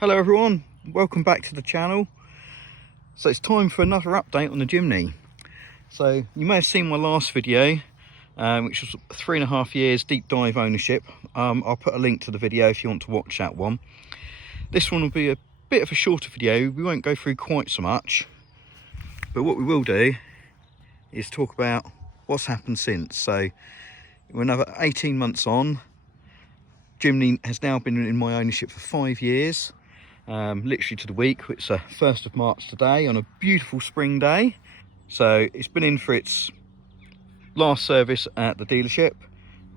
Hello everyone, welcome back to the channel. So it's time for another update on the Jimny. So you may have seen my last video, which was 3.5 years deep dive ownership. I'll put a link to the video if you want to watch that one. This one will be a bit of a shorter video. We won't go through quite so much, but what we will do is talk about what's happened since. So we're another 18 months on. Jimny has now been in my ownership for 5 years. Literally to the week. It's 1st of March today on a beautiful spring day. So it's been in for its last service at the dealership.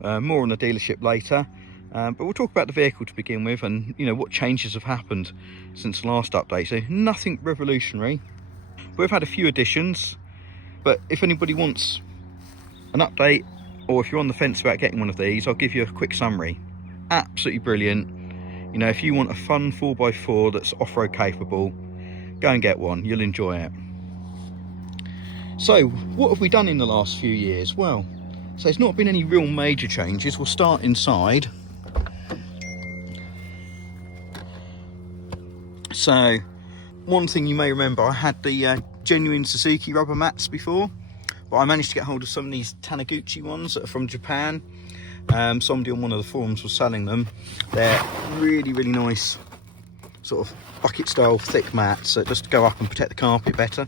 More on the dealership later, but we'll talk about the vehicle to begin with, and you know what changes have happened since the last update. So nothing revolutionary. We've had a few additions, but if anybody wants an update, or if you're on the fence about getting one of these, I'll give you a quick summary. Absolutely brilliant. You know, if you want a fun 4x4 that's off-road capable, go and get one. You'll enjoy it. So, what have we done in the last few years? Well, so there's not been any real major changes. We'll start inside. So, one thing you may remember, I had the genuine Suzuki rubber mats before, but I managed to get hold of some of these Taniguchi ones that are from Japan. Somebody on one of the forums was selling them. They're really nice sort of bucket style thick mats that just go up and protect the carpet better.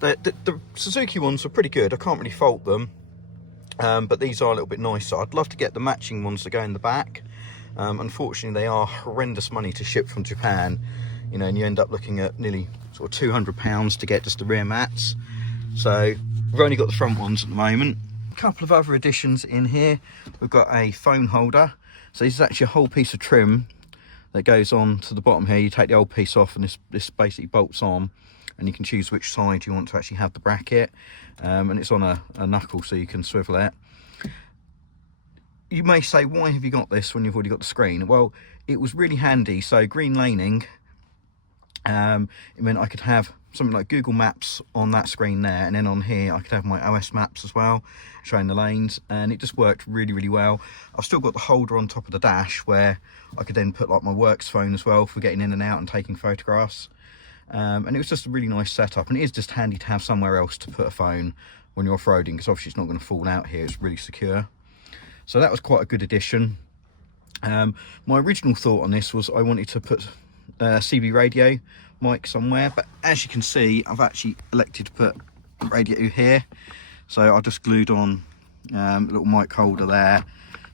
The Suzuki ones are pretty good, I can't really fault them, but these are a little bit nicer. I'd love to get the matching ones that go in the back. Unfortunately they are horrendous money to ship from Japan, you know, and you end up looking at nearly sort of £200 to get just the rear mats. So we've only got the front ones at the moment. Couple of other additions in here. We've got a phone holder. So this is actually a whole piece of trim that goes on to the bottom here. You take the old piece off and this basically bolts on, and you can choose which side you want to actually have the bracket, and it's on a knuckle so you can swivel it. You may say, why have you got this when you've already got the screen? Well, it was really handy. So green laning, it meant I could have something like Google Maps on that screen there, and then on here I could have my OS maps as well, showing the lanes, and it just worked really well. I've still got the holder on top of the dash where I could then put like my works phone as well for getting in and out and taking photographs, and it was just a really nice setup, and it is just handy to have somewhere else to put a phone when you're off-roading, because obviously it's not going to fall out here. It's really secure. So that was quite a good addition. My original thought on this was I wanted to put CB radio mic somewhere, but as you can see I've actually elected to put radio here, so I just glued on a little mic holder there,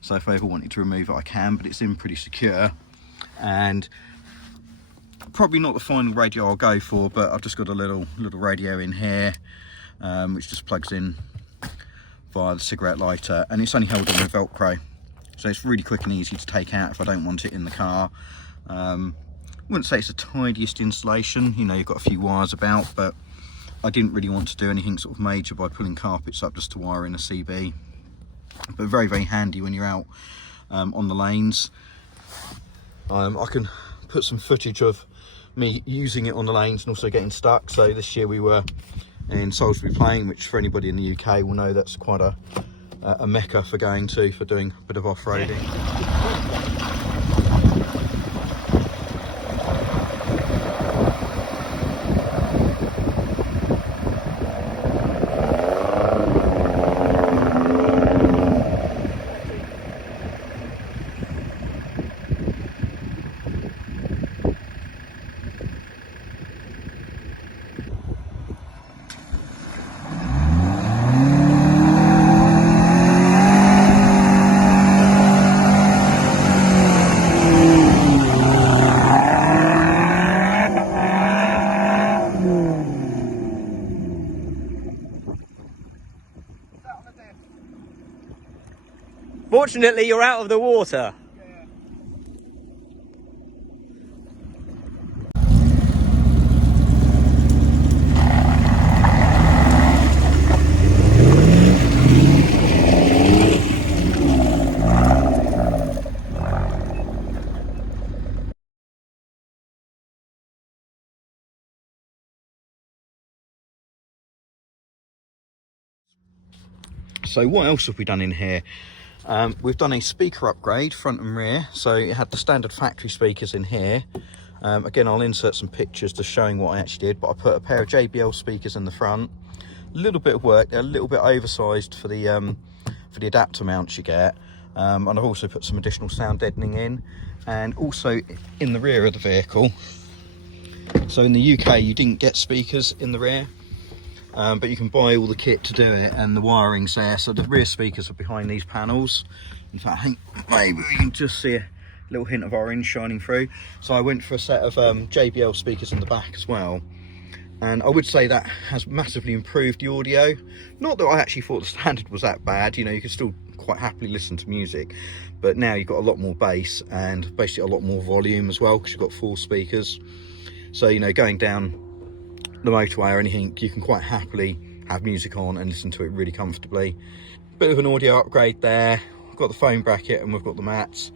so if I ever wanted to remove it I can, but it's in pretty secure. And probably not the final radio I'll go for, but I've just got a little radio in here, which just plugs in via the cigarette lighter, and it's only held on with Velcro, so it's really quick and easy to take out if I don't want it in the car. I wouldn't say it's the tidiest installation, you know, you've got a few wires about, but I didn't really want to do anything sort of major by pulling carpets up just to wire in a CB. But very handy when you're out on the lanes. I can put some footage of me using it on the lanes and also getting stuck. So this year we were in Salisbury Plain, which for anybody in the UK will know that's quite a mecca for going to, for doing a bit of off-roading. Fortunately, you're out of the water. So what else have we done in here? We've done a speaker upgrade, front and rear. So it had the standard factory speakers in here, Again, I'll insert some pictures just showing what I actually did, but I put a pair of JBL speakers in the front. A little bit of work, they're a little bit oversized for the adapter mounts you get, and I've also put some additional sound deadening in, and also in the rear of the vehicle. So in the UK you didn't get speakers in the rear, but you can buy all the kit to do it, and the wiring's there. So the rear speakers are behind these panels. In fact, I think maybe we can just see a little hint of orange shining through. So I went for a set of JBL speakers in the back as well, and I would say that has massively improved the audio. Not that I actually thought the standard was that bad, you know, you can still quite happily listen to music, but now you've got a lot more bass and basically a lot more volume as well, because you've got 4 speakers. So, you know, going down the motorway or anything, you can quite happily have music on and listen to it really comfortably. Bit of an audio upgrade there. We've got the foam bracket and we've got the mats.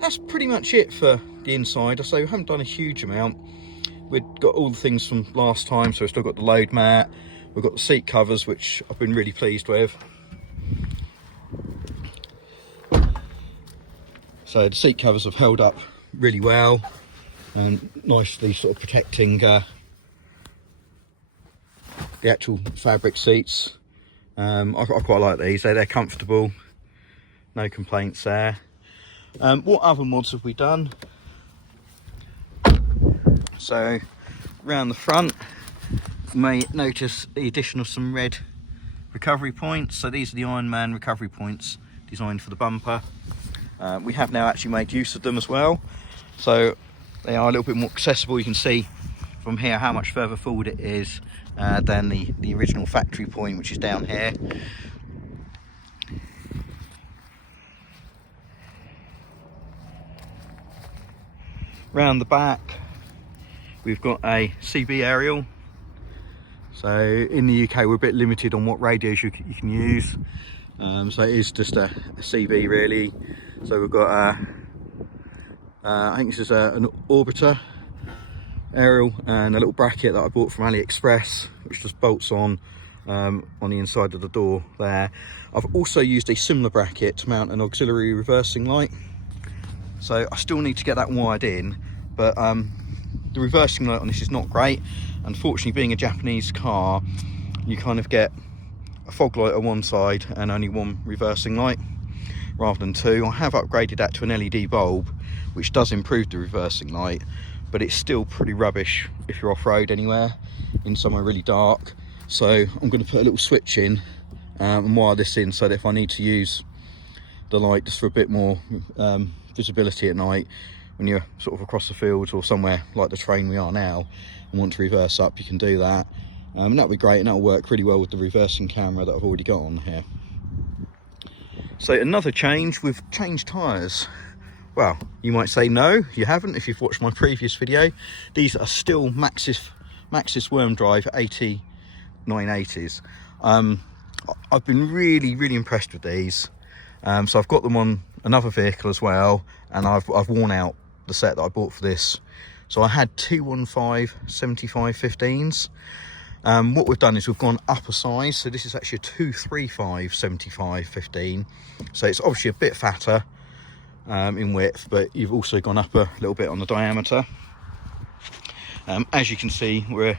That's pretty much it for the inside. So we haven't done a huge amount. We've got all the things from last time, so we've still got the load mat, we've got the seat covers, which I've been really pleased with. So the seat covers have held up really well and nicely sort of protecting the actual fabric seats. I quite like these, they're comfortable, no complaints there. What other mods have we done? So around the front you may notice the addition of some red recovery points. So these are the Iron Man recovery points designed for the bumper. We have now actually made use of them as well, so they are a little bit more accessible. You can see from here how much further forward it is than the original factory point, which is down here. Round the back we've got a CB aerial. So in the UK we're a bit limited on what radios you can use, so it is just a CB really. So we've got I think this is an orbiter aerial and a little bracket that I bought from AliExpress, which just bolts on the inside of the door there. I've also used a similar bracket to mount an auxiliary reversing light, so I still need to get that wired in, but the reversing light on this is not great. Unfortunately, being a Japanese car, you kind of get a fog light on one side and only one reversing light rather than 2. I have upgraded that to an LED bulb, which does improve the reversing light, but it's still pretty rubbish if you're off-road anywhere, in somewhere really dark. So I'm going to put a little switch in and wire this in, so that if I need to use the light just for a bit more visibility at night, when you're sort of across the fields or somewhere like the train we are now and want to reverse up, you can do that. And that'll be great, and that'll work really well with the reversing camera that I've already got on here. So another change, we've changed tyres. Well, you might say no, you haven't if you've watched my previous video. These are still Maxxis Worm Drive 8980s. I've been really impressed with these. So I've got them on another vehicle as well, and I've worn out the set that I bought for this. So I had 215 7515s. What we've done is we've gone up a size, so this is actually a 235 7515. So it's obviously a bit fatter in width, but you've also gone up a little bit on the diameter. As you can see, we're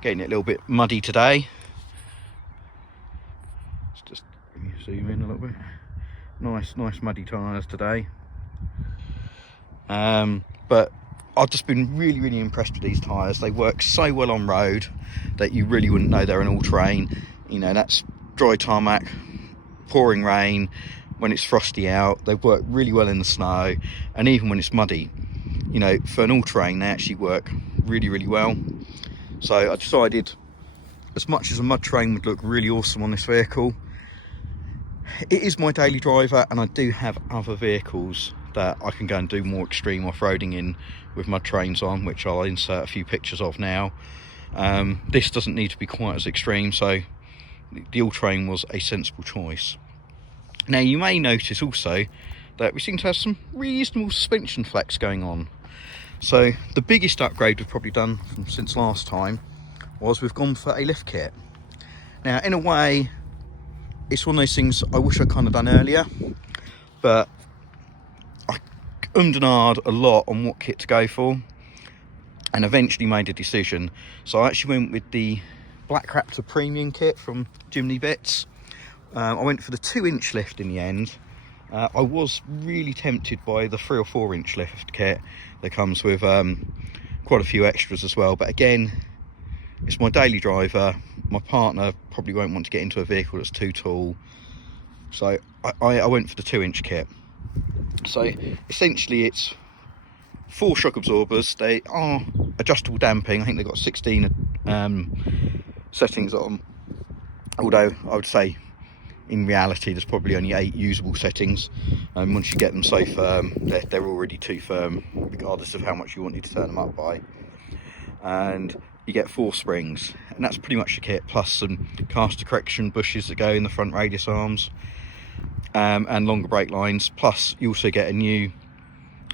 getting it a little bit muddy today. Let's just zoom in a little bit. Nice muddy tyres today. But I've just been really impressed with these tyres. They work so well on road that you really wouldn't know they're an all-terrain. You know, that's dry tarmac, pouring rain, when it's frosty out. They work really well in the snow, and even when it's muddy. You know, for an all-terrain, they actually work really well. So I decided, as much as a mud terrain would look really awesome on this vehicle, it is my daily driver, and I do have other vehicles that I can go and do more extreme off-roading in with mud trains on, which I'll insert a few pictures of now. This doesn't need to be quite as extreme, so the all-terrain was a sensible choice. Now you may notice also that we seem to have some reasonable suspension flex going on. So the biggest upgrade we've probably done since last time was we've gone for a lift kit. Now in a way, it's one of those things I wish I'd kind of done earlier, but I ummed and ahed a lot on what kit to go for. and eventually made a decision. So I actually went with the Black Raptor Premium kit from Jimny Bits. I went for the 2-inch lift in the end. I was really tempted by the 3 or 4-inch lift kit that comes with quite a few extras as well, but again, it's my daily driver. My partner probably won't want to get into a vehicle that's too tall, so I went for the 2-inch kit. So essentially it's 4 shock absorbers. They are adjustable damping. I think they've got 16 settings on, although I would say in reality there's probably only 8 usable settings, and once you get them so firm, they're already too firm regardless of how much you wanted to turn them up by. And you get 4 springs, and that's pretty much the kit, plus some caster correction bushes that go in the front radius arms, and longer brake lines. Plus you also get a new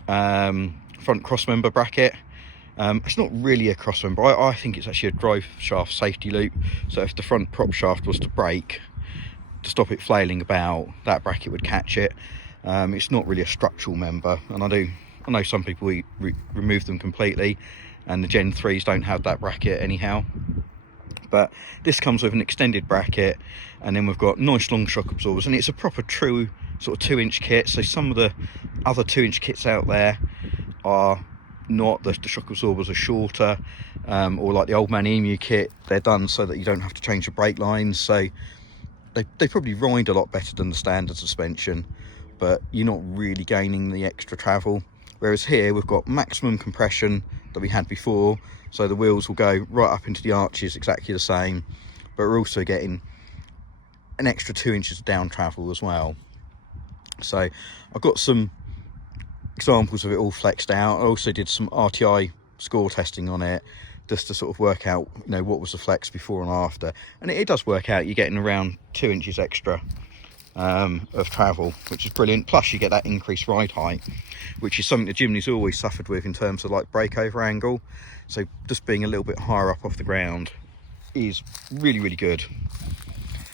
front crossmember bracket. It's not really a crossmember. I think it's actually a drive shaft safety loop, so if the front prop shaft was to break, to stop it flailing about, that bracket would catch it. It's not really a structural member, and I know some people remove them completely, and the Gen 3s don't have that bracket anyhow. But this comes with an extended bracket, and then we've got nice long shock absorbers, and it's a proper true sort of 2-inch kit. So some of the other 2-inch kits out there are not. The shock absorbers are shorter, or like the Old Man Emu kit, they're done so that you don't have to change the brake lines, so they probably ride a lot better than the standard suspension, but you're not really gaining the extra travel. Whereas here we've got maximum compression that we had before, so the wheels will go right up into the arches exactly the same, but we're also getting an extra 2 inches of down travel as well. So I've got some examples of it all flexed out. I also did some RTI score testing on it, just to sort of work out, you know, what was the flex before and after, and it does work out. You're getting around 2 inches extra of travel, which is brilliant. Plus you get that increased ride height, which is something that Jimny's always suffered with in terms of like breakover angle. So just being a little bit higher up off the ground is really good.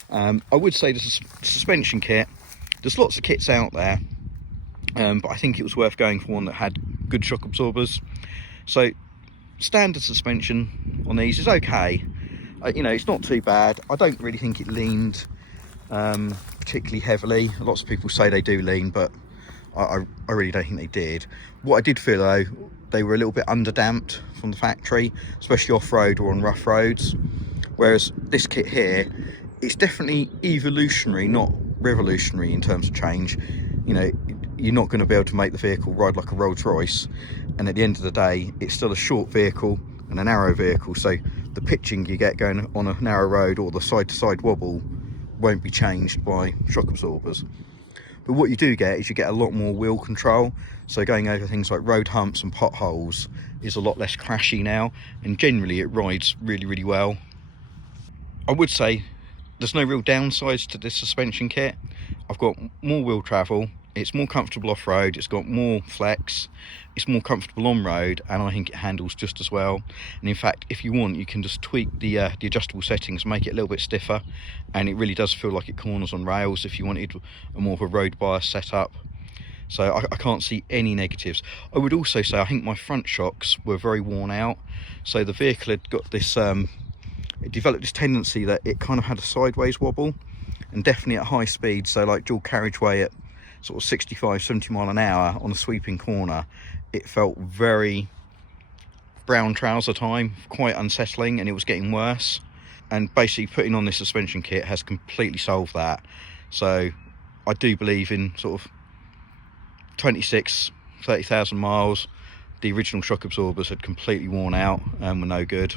I would say the suspension kit, there's lots of kits out there, but I think it was worth going for one that had good shock absorbers. So standard suspension on these is okay. You know, it's not too bad. I don't really think it leaned particularly heavily. Lots of people say they do lean, but I really don't think they did. What I did feel though, they were a little bit underdamped from the factory, especially off-road or on rough roads. Whereas this kit here, it's definitely evolutionary, not revolutionary in terms of change. You know, you're not going to be able to make the vehicle ride like a Rolls Royce, and at the end of the day it's still a short vehicle and a narrow vehicle, so the pitching you get going on a narrow road or the side-to-side wobble won't be changed by shock absorbers. But what you do get is you get a lot more wheel control, so going over things like road humps and potholes is a lot less crashy now, and generally it rides really well. I would say there's no real downsides to this suspension kit. I've got more wheel travel, it's more comfortable off-road, it's got more flex, it's more comfortable on-road, and I think it handles just as well. And in fact, if you want, you can just tweak the adjustable settings, make it a little bit stiffer, and it really does feel like it corners on rails if you wanted a more of a road bias setup. So I can't see any negatives. I would also say I think my front shocks were very worn out, so the vehicle had got this it developed this tendency that it kind of had a sideways wobble, and definitely at high speed, so like dual carriageway at sort of 65-70 mile an hour on a sweeping corner, it felt very brown trouser time, quite unsettling, and it was getting worse. And basically putting on this suspension kit has completely solved that. So I do believe in sort of 30,000 miles, the original shock absorbers had completely worn out and were no good.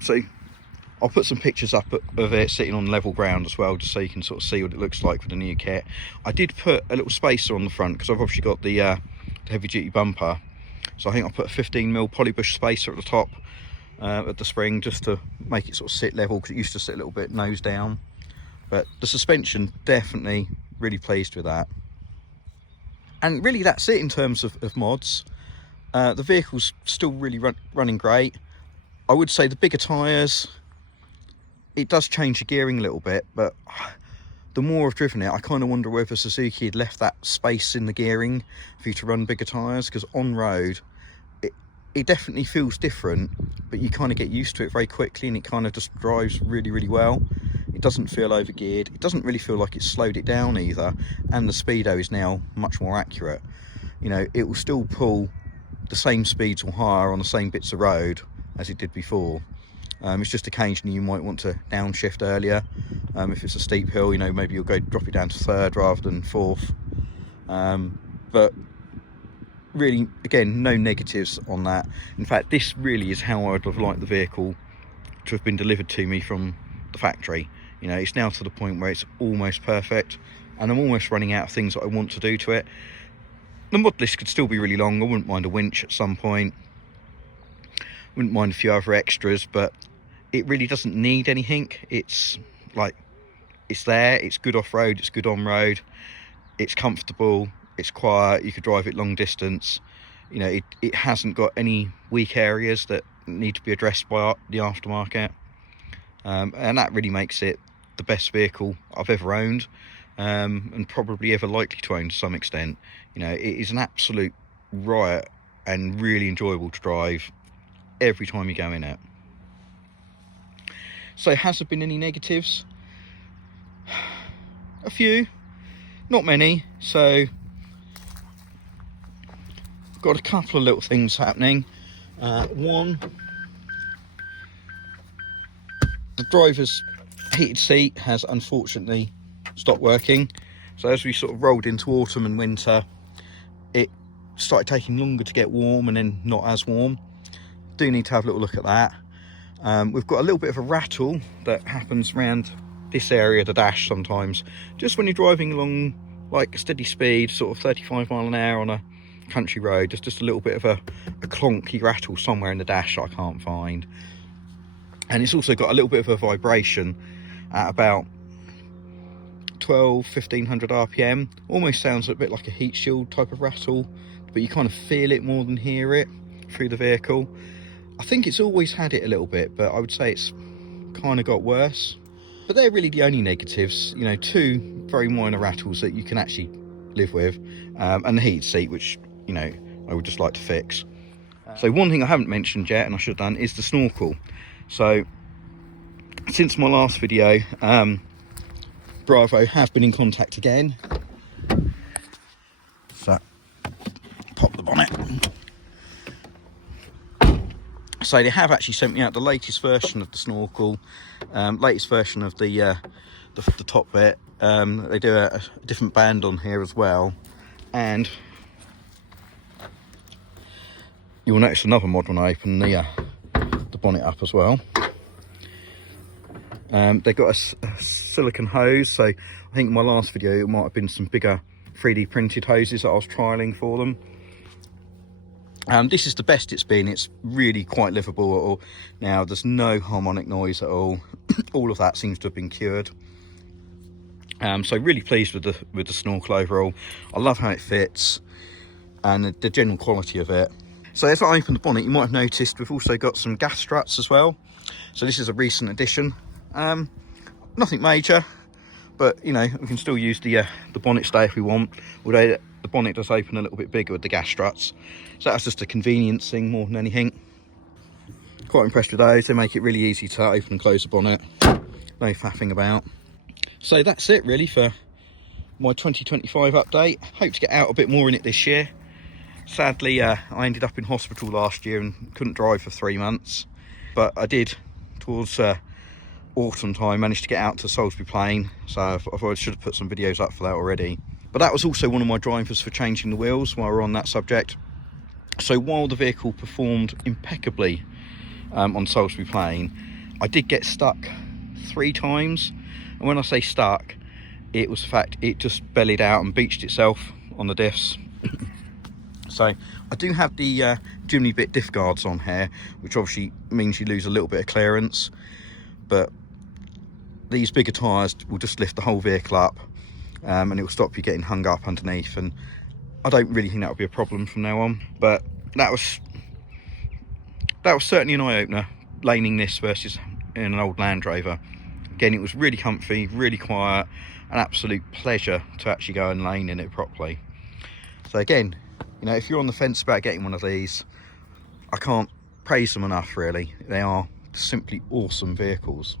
So I'll put some pictures up of it sitting on level ground as well, just so you can sort of see what it looks like with the new kit. I did put a little spacer on the front because I've obviously got the heavy duty bumper, so I think I'll put a 15mm polybush spacer at the top at the spring, just to make it sort of sit level, because it used to sit a little bit nose down. But the suspension, definitely really pleased with that. And really that's it in terms of mods. The vehicle's still really running great. I would say the bigger tyres, it does change the gearing a little bit, but the more I've driven it, I kind of wonder whether Suzuki had left that space in the gearing for you to run bigger tyres, because on road it definitely feels different, but you kind of get used to it very quickly, and it kind of just drives really, really well. It doesn't feel overgeared. It doesn't really feel like it's slowed it down either, and the speedo is now much more accurate. You know, it will still pull the same speeds or higher on the same bits of road as it did before. It's just occasionally you might want to downshift earlier. If it's a steep hill, you know, maybe you'll go drop it down to third rather than fourth. But really, again, no negatives on that. In fact, this really is how I'd have liked the vehicle to have been delivered to me from the factory. You know, it's now to the point where it's almost perfect, and I'm almost running out of things that I want to do to it. The mod list could still be really long. I wouldn't mind a winch at some point, wouldn't mind a few other extras, but it really doesn't need anything. It's like, it's there, it's good off-road, it's good on-road, it's comfortable, it's quiet, you could drive it long distance. You know, it hasn't got any weak areas that need to be addressed by the aftermarket, and that really makes it the best vehicle I've ever owned, and probably ever likely to own to some extent. You know, it is an absolute riot and really enjoyable to drive every time you go in it. So has there been any negatives? A few, not many. So got a couple of little things happening. One, the driver's heated seat has unfortunately stopped working. So as we sort of rolled into autumn and winter, it started taking longer to get warm and then not as warm. Do need to have a little look at that. We've got a little bit of a rattle that happens around this area of the dash sometimes, just when you're driving along like a steady speed, sort of 35 mile an hour on a country road. There's just a little bit of a clonky rattle somewhere in the dash I can't find. And it's also got a little bit of a vibration at about 1500 RPM. Almost sounds a bit like a heat shield type of rattle, but you kind of feel it more than hear it through the vehicle. I think it's always had it a little bit, but I would say it's kind of got worse. But they're really the only negatives. You know, two very minor rattles that you can actually live with, and the heated seat, which, you know, I would just like to fix. So one thing I haven't mentioned yet, and I should have done, is the snorkel. So since my last video, Bravo have been in contact again. So pop the bonnet. So they have actually sent me out the latest version of the snorkel, latest version of the top bit. They do a different band on here as well, and you will notice another mod when I open the bonnet up as well. They've got a silicone hose, so I think in my last video it might have been some bigger 3D printed hoses that I was trialling for them. This is the best it's been. It's really quite livable at all. Now there's no harmonic noise at all. All of that seems to have been cured. So really pleased with the snorkel overall. I love how it fits and the general quality of it. So as I open the bonnet, you might have noticed we've also got some gas struts as well. So this is a recent addition. Nothing major, but you know, we can still use the bonnet stay if we want, although the bonnet does open a little bit bigger with the gas struts, so that's just a convenience thing more than anything. Quite impressed with those. They make it really easy to open and close the bonnet, no faffing about. So that's it really for my 2025 update. Hope to get out a bit more in it this year. Sadly, I ended up in hospital last year and couldn't drive for 3 months, but I did towards autumn time managed to get out to Salisbury Plain, so I should have put some videos up for that already. But that was also one of my drivers for changing the wheels while we're on that subject. So while the vehicle performed impeccably on Salisbury Plain, I did get stuck 3 times. And when I say stuck, it was the fact it just bellied out and beached itself on the diffs. So I do have the Jimny bit diff guards on here, which obviously means you lose a little bit of clearance, but these bigger tyres will just lift the whole vehicle up, and it will stop you getting hung up underneath, and I don't really think that will be a problem from now on. But that was certainly an eye-opener, laning this versus in an old Land Rover. Again, it was really comfy, really quiet, an absolute pleasure to actually go and lane in it properly. So again, you know, if you're on the fence about getting one of these, I can't praise them enough, really. They are simply awesome vehicles.